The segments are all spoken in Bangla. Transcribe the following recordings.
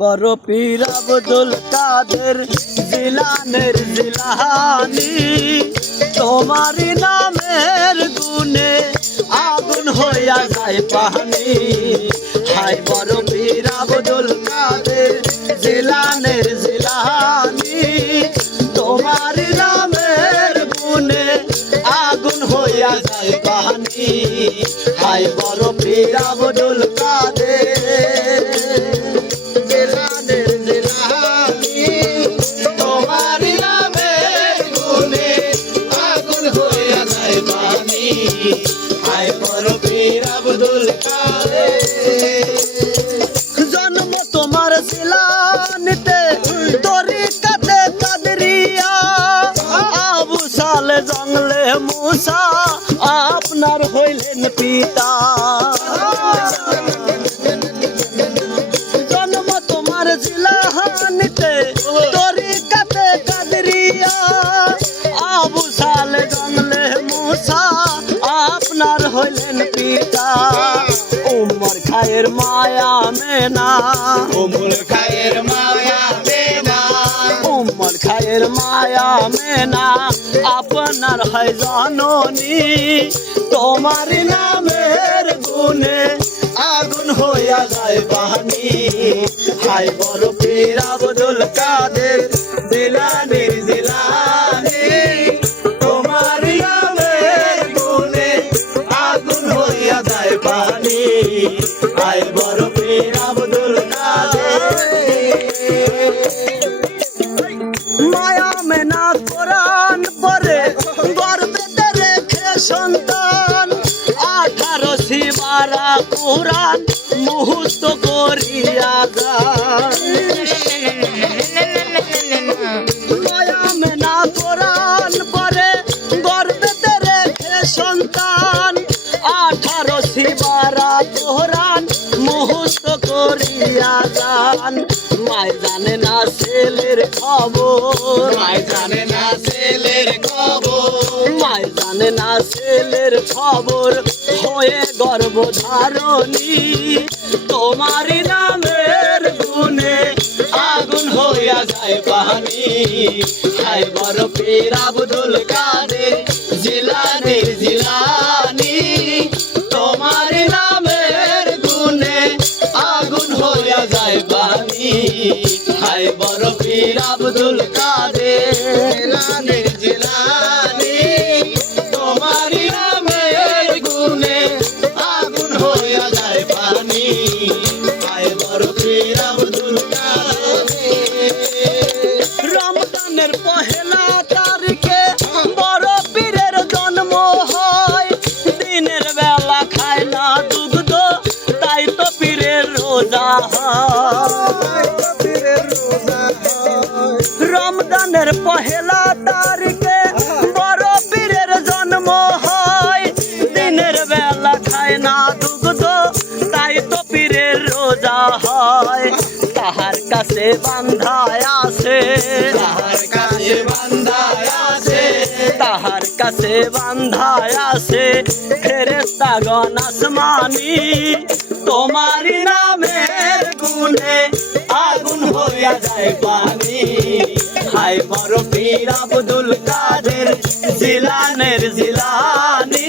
বড় পীর আব্দুল কাদের জিলানের জিলানি তোমারি নামের গুণে আগুন হইয়া যায় পানি। হায় বড় পীর আব্দুল কাদের জিলানের জিলানি তোমারি নামের গুণে আগুন হইয়া যায় পানি। হায় বড় পীর আব্দুল কাদের জিলানের জিলানি তোমারি নামের গুণে আগুন হইয়া যায় পানি। হায় বড় পীর আব্দুল কাদের জন্ম তোমার জিলানিতে তরিকাতে কাদরিয়া আবু সালে জঙ্গলে মুসা আপনার হইলেন পিতা। জন্ম তোমার জিলানিতে তরিকাতে কাদরিয়া আবু সালে জঙ্গলে মুসা আপনার হইলেন পিতা। উমর খায়ের মায়া মেনা উমর খায়ের মায়া মেনা উমর খায়ের মায়া মেনা আপনার হয় জননী তোমার নামের গুণে আগুন হইয়া যায় পানি। হায় বড় পীর আব্দুল কাদের জিলানির জিলানি তোমার নামের গুণে আগুন হইয়া যায় পানি। হায় বড় পীর আব্দুল কাদের মায়া মেনা কোরআন পরে গর্বেতে রেখে সন্তান 18 সিবারা কোরআন মুহূর্ত করিয়া যান। মায়া মেনা কোরআন পরে গর্বেতে রেখে সন্তান 18 সিবারা কোরআন মুহূর্ত করিয়া যান। মায় জানে না ছেলের খবর মায় জানে না ছেলের খবর মায় জানে না ছেলের খবর হয়ে গর্ভধারণী তোমার নামের গুণে আগুন হইয়া যায় পানি। হায় বড় পীর আব্দুল কাদের জিলানির জিলানি তোমার নামের গুণে আগুন হইয়া যায় পানি। হায় বড় পীর আব্দুল কাদের জিলানির জিলানি তোমার নামের গুণে আগুন হইয়া যায় পানি। হায় বড় পীর আব্দুল কাদের রমজানের পহেলা তারিখে বড় পীরের জন্ম হয়। দিনের বেলা খায় না দুগ্ধ তাই তো পীরের রোজা হয়। রমজানের পহেলা তারিখে বড় পীরের জন্ম হয়। দিনের বেলা খায় না দুগ্ধ তাই তো পীরের রোজা হয়। তাহার কাছে বান্ধায় আছে তাহার কাছে বান্ধায় আছে তাহার কাছে বান্ধায় আছে ফেরেশতাগণ আসমানি তোমার নামের গুণে আগুন হইয়া যায় পানি। হায় বড় পীর আব্দুল কাদের জিলানের জিলানি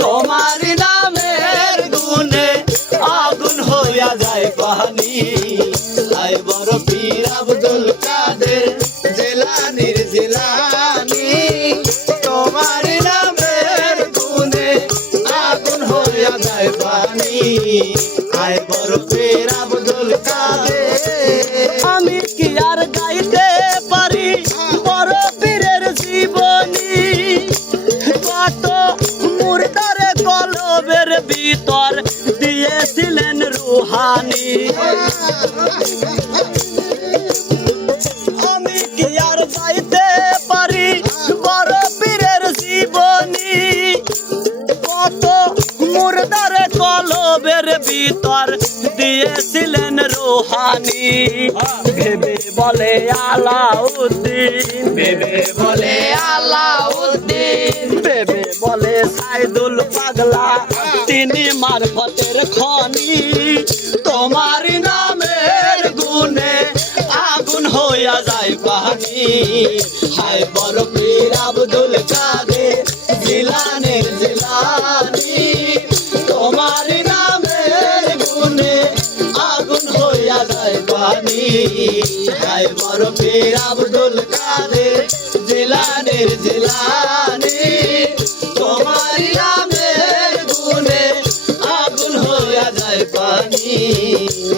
তোমার নামের গুণে আগুন হইয়া যায় পানি। হায় বড় পীর আব্দুল কাদের জিলানির জিলানি তোমার নামের গুণে আগুন হইয়া যায় পানি। হায় বড় পীর আব্দুল কাদের আমি কি আর গাইতে পারি বড় পীরের জীবনী কত মুর্দারে কলবের ভিতর দিয়েছিলেন রুহানি। আমি কি আর গাইতে পারি বড় পীরের জীবনী কত মুর্দারে কলবের ভিতর দিয়েছিলেন রুহানি। ভেবে বলে আলাউদ্দিন ভেবে বলে আলাউদ্দিন ভেবে বলে সাইদুল পাগলা তিনি মারফতের খনি তোমার নামের হইয়া যায় পানি হায় বড় পীর আব্দুল কাদের জিলানের জিলানি তোমার নামের গুণে আগুন হইয়া যায় পানি হায় বড় পীর আব্দুল কাদের জিলানের জিলানি তোমার নামের গুণে আগুন হইয়া যায় পানি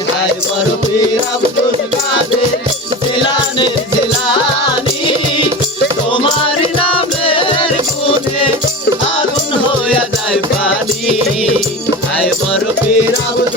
হায় বড় পীর আব্দুল কাদের জিলানের জিলানি তোমার নামের গুণে আগুন হইয়া যায় পানি হায় বড় পীর আব্দুল